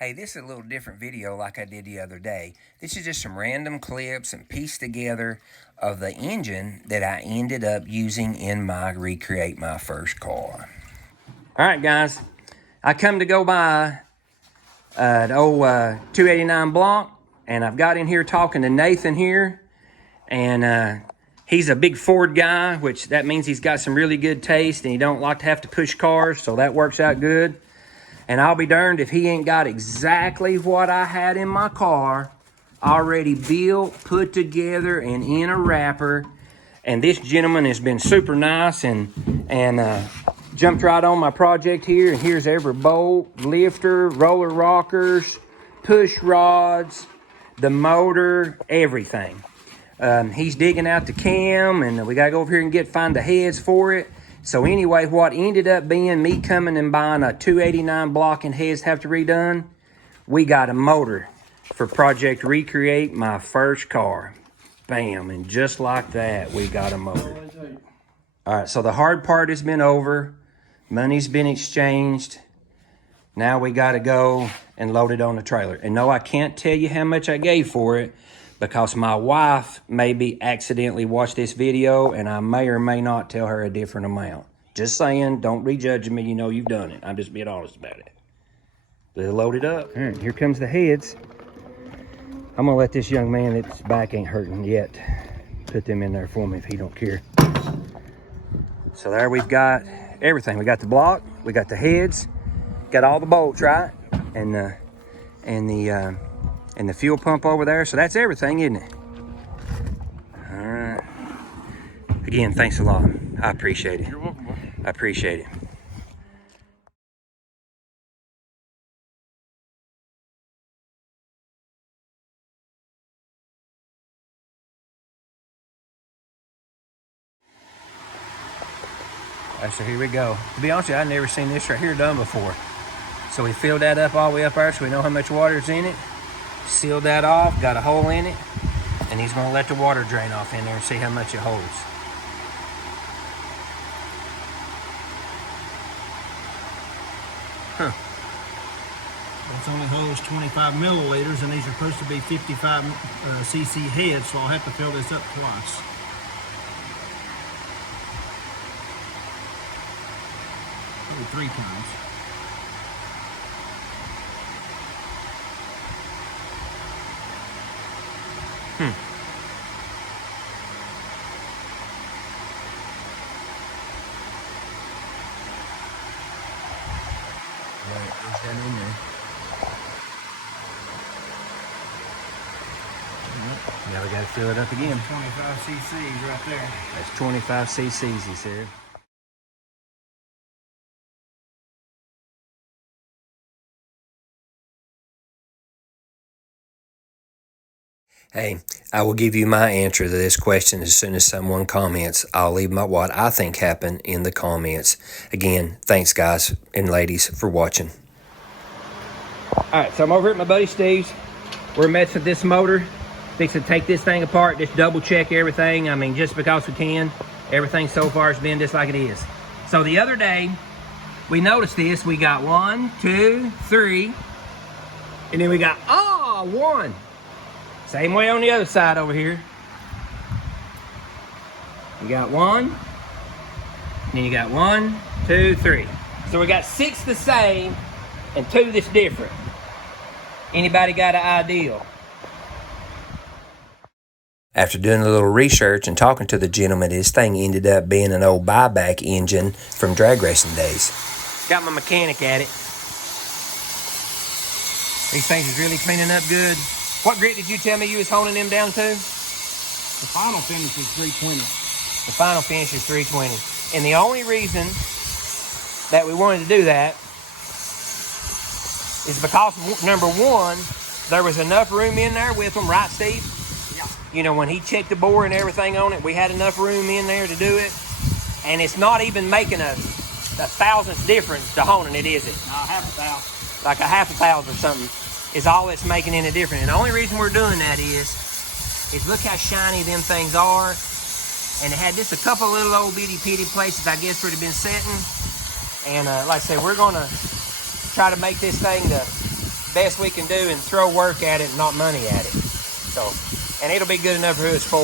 Hey, this is a little different video like I did the other day. This is just some random clips and pieced together of the engine that I ended up using in my Recreate My First Car. All right, guys. I come to go buy an old 289 block, and I've got in here talking to Nathan here, and he's a big Ford guy, which that means he's got some really good taste, and he don't like to have to push cars, so that works out good. And I'll be darned if he ain't got exactly what I had in my car already built, put together, and in a wrapper. And this gentleman has been super nice and jumped right on my project here. And here's every bolt, lifter, roller rockers, push rods, the motor, everything. He's digging out the cam, and we got to go over here and find the heads for it. So anyway, what ended up being me coming and buying a 289 block and heads have to redone, we got a motor for Project Recreate My First Car. Bam, and just like that, we got a motor. All right, so the hard part has been over. Money's been exchanged. Now we got to go and load it on the trailer. And no, I can't tell you how much I gave for it, because my wife maybe accidentally watched this video and I may or may not tell her a different amount. Just saying, don't prejudge me, you know you've done it. I'm just being honest about it. They're loaded up. All right, here comes the heads. I'm gonna let this young man that's back ain't hurting yet put them in there for me if he don't care. So there we've got everything. We got the block, we got the heads, got all the bolts, right? And the fuel pump over there. So that's everything, isn't it? All right. Again, thanks a lot. I appreciate it. You're welcome, boy. I appreciate it. All right, so here we go. To be honest with you, I've never seen this right here done before. So we filled that up all the way up there so we know how much water's in it. Sealed that off, got a hole in it, and he's gonna let the water drain off in there and see how much it holds. Huh. It's only holds 25 milliliters, and these are supposed to be 55 cc heads, so I'll have to fill this up twice. Maybe 3 times. Right, there's that in there. Now we gotta fill it up again. 25 cc's right there. That's 25 cc's, he said. Hey, I will give you my answer to this question as soon as someone comments. I'll leave what I think happened in the comments. Again, thanks guys and ladies for watching. All right, so I'm over at my buddy Steve's. We're messing with this motor. Fixing to take this thing apart, just double check everything. I mean, just because we can. Everything so far has been just like it is. So the other day, we noticed this. We got 1, 2, 3, and then we got, 1. Same way on the other side over here. You got 1, then you got 1, 2, 3. So we got 6 the same and 2 that's different. Anybody got an idea? After doing a little research and talking to the gentleman, this thing ended up being an old buyback engine from drag racing days. Got my mechanic at it. These things is really cleaning up good. What grit did you tell me you was honing them down to? The final finish is 320. The final finish is 320. And the only reason that we wanted to do that is because, number one, there was enough room in there with them, right, Steve? Yeah. You know, when he checked the bore and everything on it, we had enough room in there to do it. And it's not even making a thousandth difference to honing it, is it? Half a thousand. Like a half a thousand or something is all it's making any difference. And the only reason we're doing that is look how shiny them things are. And it had just a couple little old bitty pitty places, I guess, where it had been setting. And like I said, we're gonna try to make this thing to best we can do and throw work at it and not money at it. So, and it'll be good enough for who it's for.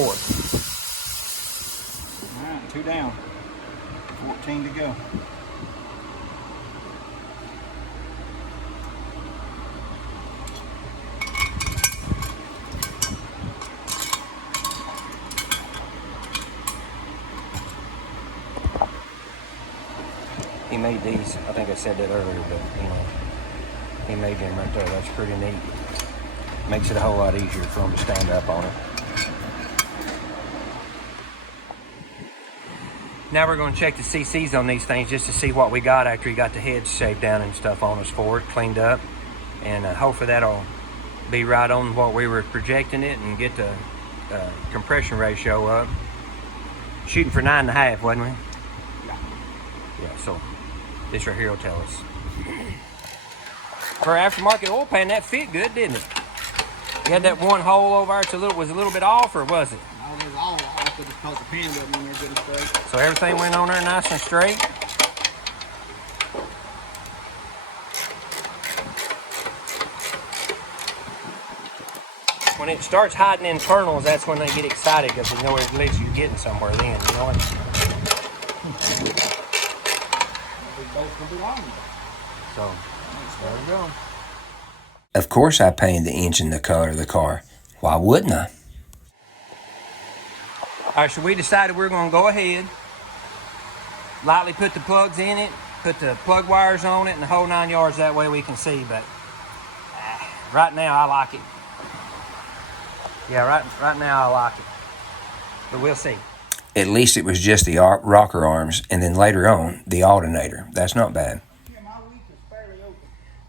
All right, 2 down, 14 to go. He made these, I think I said that earlier, but you know, he made them right there. That's pretty neat. Makes it a whole lot easier for him to stand up on it. Now we're going to check the CCs on these things just to see what we got after he got the heads shaved down and stuff on us for it, cleaned up. And hopefully that'll be right on what we were projecting it and get the compression ratio up. Shooting for 9.5, wasn't we? Yeah, so this right here will tell us. For aftermarket oil pan, that fit good, didn't it? You had that one hole over there, was a little bit off, or was it? I was all off because the pan wasn't in there good and straight. So everything went on there nice and straight? When it starts hiding internals, that's when they get excited because they know at least you're getting somewhere then, you know? So, there we go. Of course I painted the engine the color of the car. Why wouldn't I? All right, so we decided we're going to go ahead, lightly put the plugs in it, put the plug wires on it, and the whole 9 yards. That way we can see. But right now I like it. Yeah, right now I like it. But we'll see. At least it was just the rocker arms, and then later on, the alternator. That's not bad. Yeah, my week is fairly open.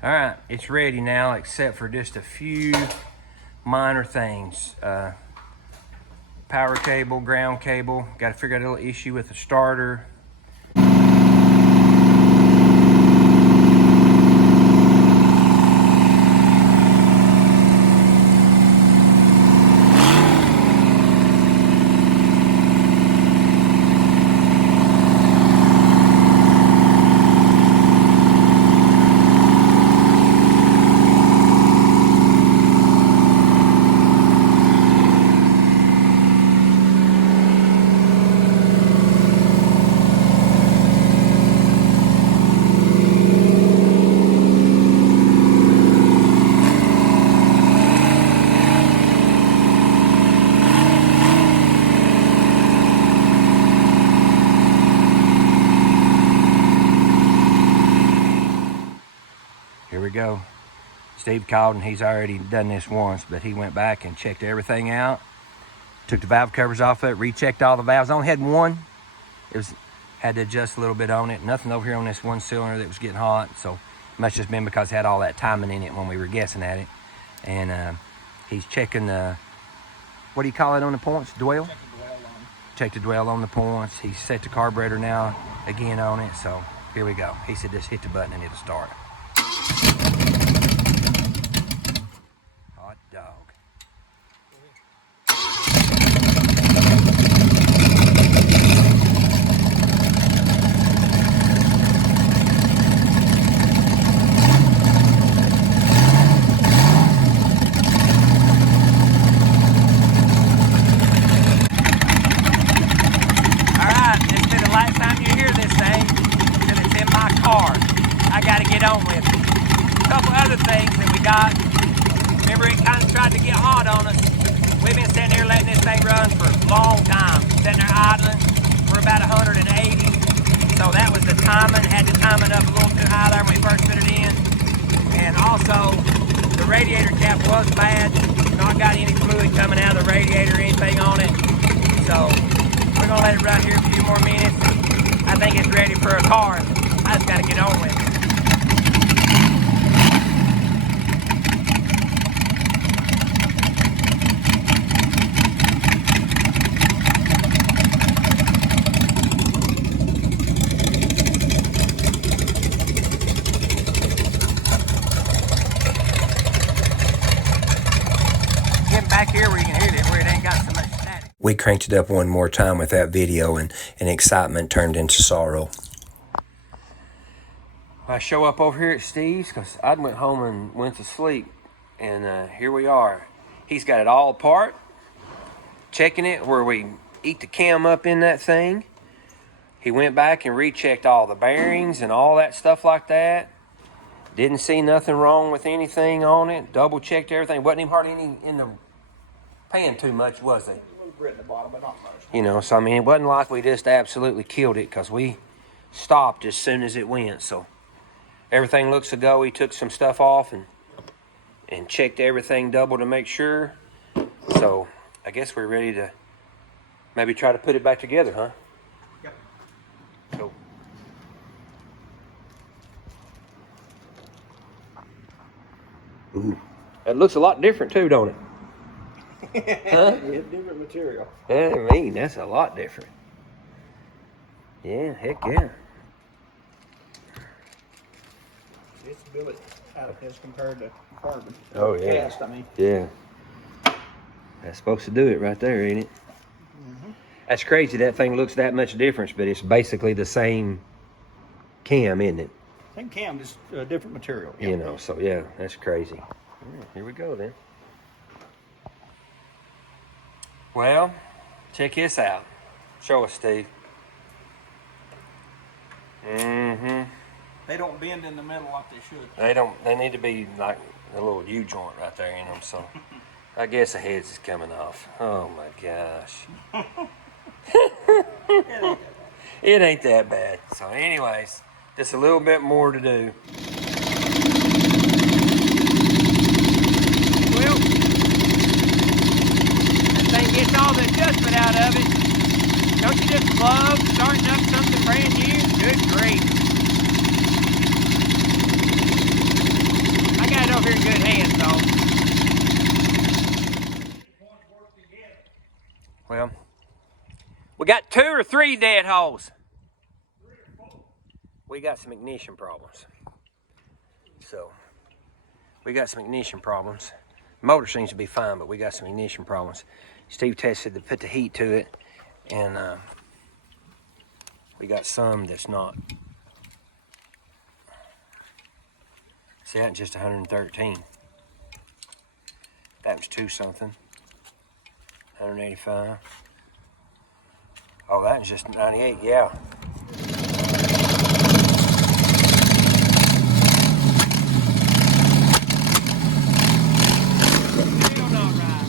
All right, it's ready now, except for just a few minor things. Power cable, ground cable. Got to figure out a little issue with the starter. Here we go. Steve called and he's already done this once, but he went back and checked everything out. Took the valve covers off of it, rechecked all the valves. Only had one. Had to adjust a little bit on it. Nothing over here on this one cylinder that was getting hot. So it must just been because it had all that timing in it when we were guessing at it. And he's checking the, what do you call it on the points? Dwell? Check the dwell on the points. He set the carburetor now again on it. So here we go. He said just hit the button and it'll start. Hot dog. Alright, this will be the last time you hear this thing because it's in my car. I gotta get on with it. A couple other things that we got. Remember, it kind of tried to get hot on us. We've been sitting here letting this thing run for a long time. Sitting there idling. We're about 180. So that was the timing. Had the timing up a little too high there when we first put it in. And also, the radiator cap was bad. Not got any fluid coming out of the radiator or anything on it. So we're gonna let it run here a few more minutes. I think it's ready for a car. I just gotta get on with it. Back here where you can hear it, where it ain't got so much static. We cranked it up one more time with that video, and excitement turned into sorrow. I show up over here at Steve's because I went home and went to sleep, and here we are. He's got it all apart, checking it where we eat the cam up in that thing. He went back and rechecked all the bearings and all that stuff like that. Didn't see nothing wrong with anything on it. Double checked everything. Wasn't even hardly any in the pan too much, was there? A little grit in the bottom, but not much. You know, so I mean, it wasn't like we just absolutely killed it because we stopped as soon as it went. So everything looks to go. He took some stuff off and checked everything double to make sure. So I guess we're ready to maybe try to put it back together, huh? Yep. Cool. Ooh. It looks a lot different too, don't it? Huh? It's different material. Yeah, I mean, that's a lot different. Yeah, heck yeah. It's billet out of this compared to carbon. Oh, yeah. Cast, I mean. Yeah. That's supposed to do it right there, ain't it? Mm-hmm. That's crazy that thing looks that much difference, but it's basically the same cam, isn't it? Same cam, just a different material. You know, so yeah, that's crazy. Yeah, here we go then. Well, check this out. Show us, Steve. Mm-hmm. They don't bend in the middle like they should. They don't. They need to be like a little U-joint right there in them. So, I guess the heads is coming off. Oh my gosh. It ain't that bad. So, anyways, just a little bit more to do. Well, that thing gets all the adjustment out of it. Don't you just love starting up something brand new? Good grief. I got it over here in good hands, though. Well, we got 2 or 3 dead holes. We got some ignition problems. So, we got some ignition problems. The motor seems to be fine, but we got some ignition problems. Steve tested to put the heat to it, and we got some that's not. See, that's just 113. That was 2 something. 185. Oh, that was just 98, yeah. Still not right.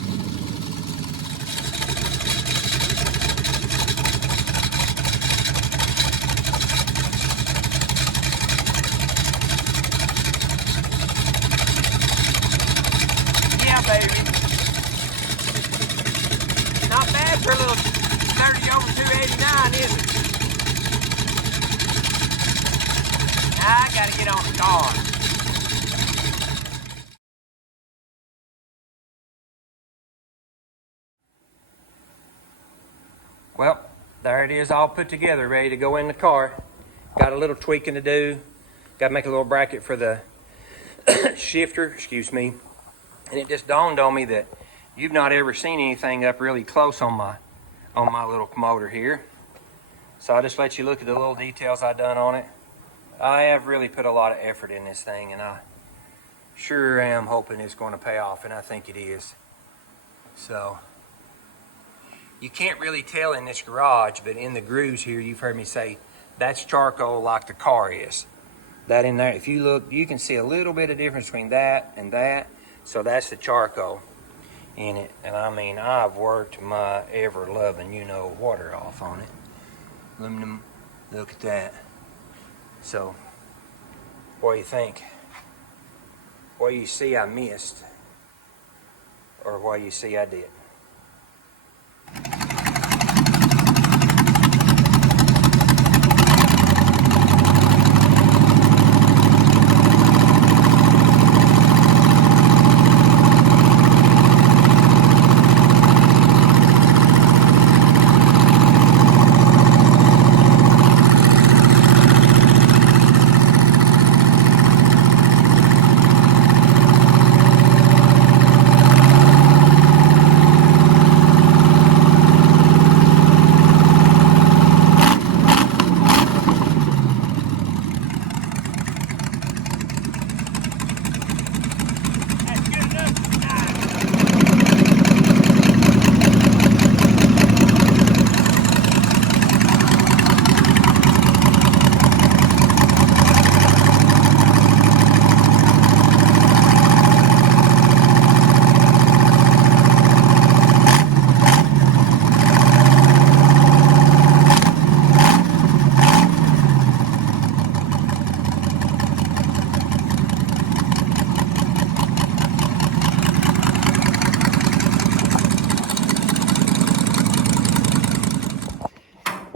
Yeah, baby. Not bad for a little 30 over 289, is it? I gotta get on the car. Well, there it is all put together, ready to go in the car. Got a little tweaking to do. Got to make a little bracket for the shifter, excuse me. And it just dawned on me that you've not ever seen anything up really close on my little motor here. So I'll just let you look at the little details I done on it. I have really put a lot of effort in this thing, and I sure am hoping it's going to pay off, and I think it is. So you can't really tell in this garage, but in the grooves here, you've heard me say that's charcoal like the car is. That in there, if you look, you can see a little bit of difference between that and that. So that's the charcoal in it. And I mean, I've worked my ever-loving you-know-water off on it. Aluminum, look at that. So, what do you think? What do you see I missed? Or what do you see I did?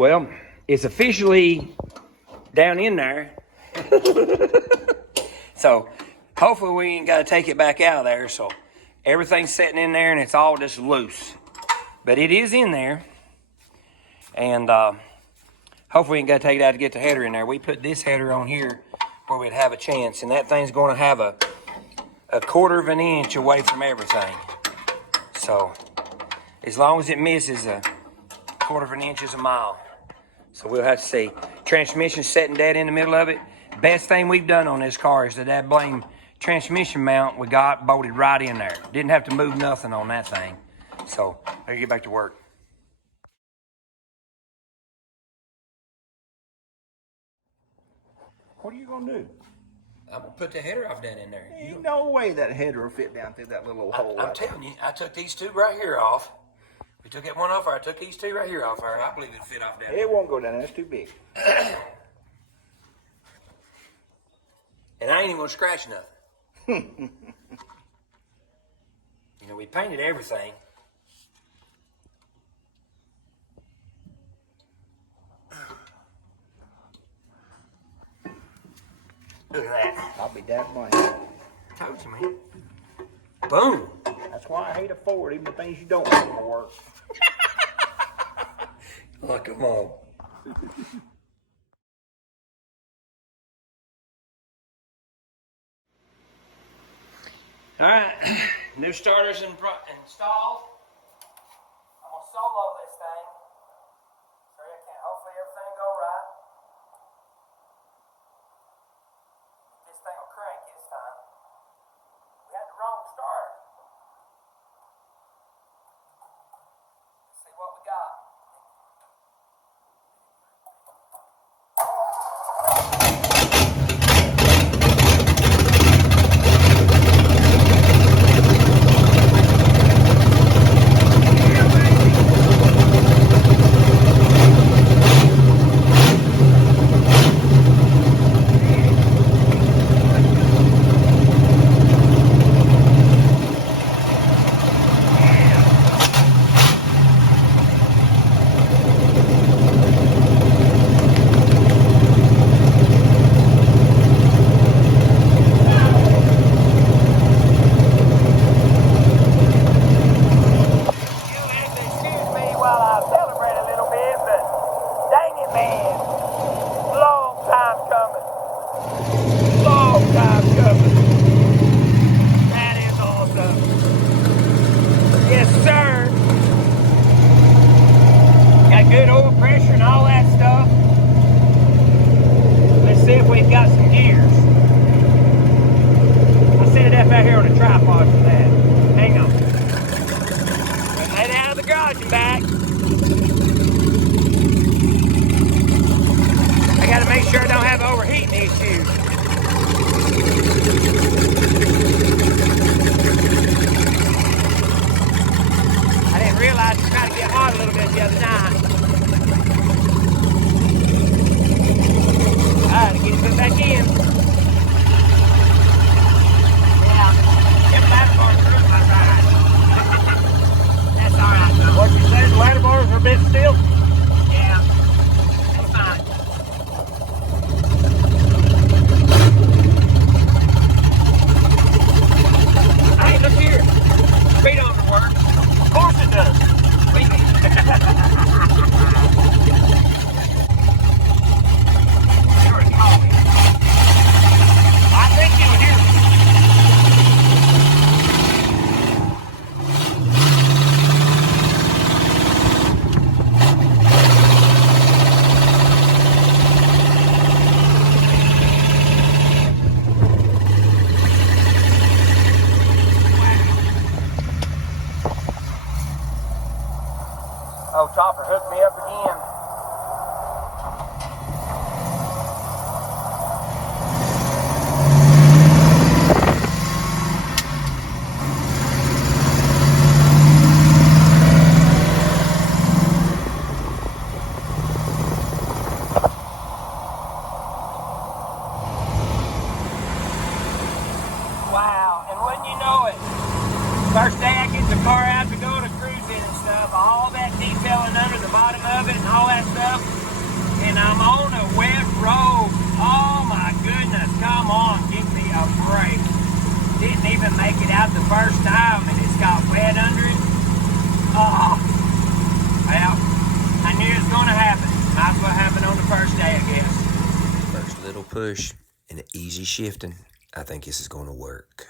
Well, it's officially down in there. So hopefully we ain't got to take it back out of there. So everything's sitting in there and it's all just loose. But it is in there. And hopefully we ain't got to take it out to get the header in there. We put this header on here where we'd have a chance. And that thing's going to have a 1/4 of an inch away from everything. So as long as it misses, a 1/4 of an inch is a mile. So we'll have to see. Transmission sitting dead in the middle of it. Best thing we've done on this car is that blame transmission mount we got bolted right in there. Didn't have to move nothing on that thing. So I get back to work. What are you gonna do? I'm gonna put the header off down in there. Ain't no way that header will fit down through that little hole. I'm telling you, I took these two right here off. We took that one off, or I took these two right here off. I believe it'd fit off down there. It won't go down there. It's too big. And I ain't even gonna scratch nothing. You know, we painted everything. Look at that. I'll be damn blind. Told you, man. Boom. That's why I hate a Ford, even the things you don't want to work. Oh, come on. All right, new starters installed. I'm gonna solo this thing. So hopefully everything will go right. This thing will crank this time. We had the wrong starter. Let's see what we got. Back. I got to make sure I don't have overheating issues. I didn't realize it was trying to get hot a little bit the other night. Alright, get it put back in. Yeah, them ladder bars hurt my ride. That's alright though. What you say, the ladder bars are a bit still? Yeah, that's fine. Hey, look here. Speedometer works. Of course it does. I think you would hear me. Oh, Topper hooked me up again. Wow, and wouldn't you know it, first day I get the car out to go to cruising and stuff, all that diesel detailing under the bottom of it and all that stuff. And I'm on a wet road. Oh my goodness, come on, give me a break. Didn't even make it out the first time and it's got wet under it. Oh, well, I knew it was gonna happen. Might as well happen on the first day, I guess. First little push and easy shifting. I think this is gonna work.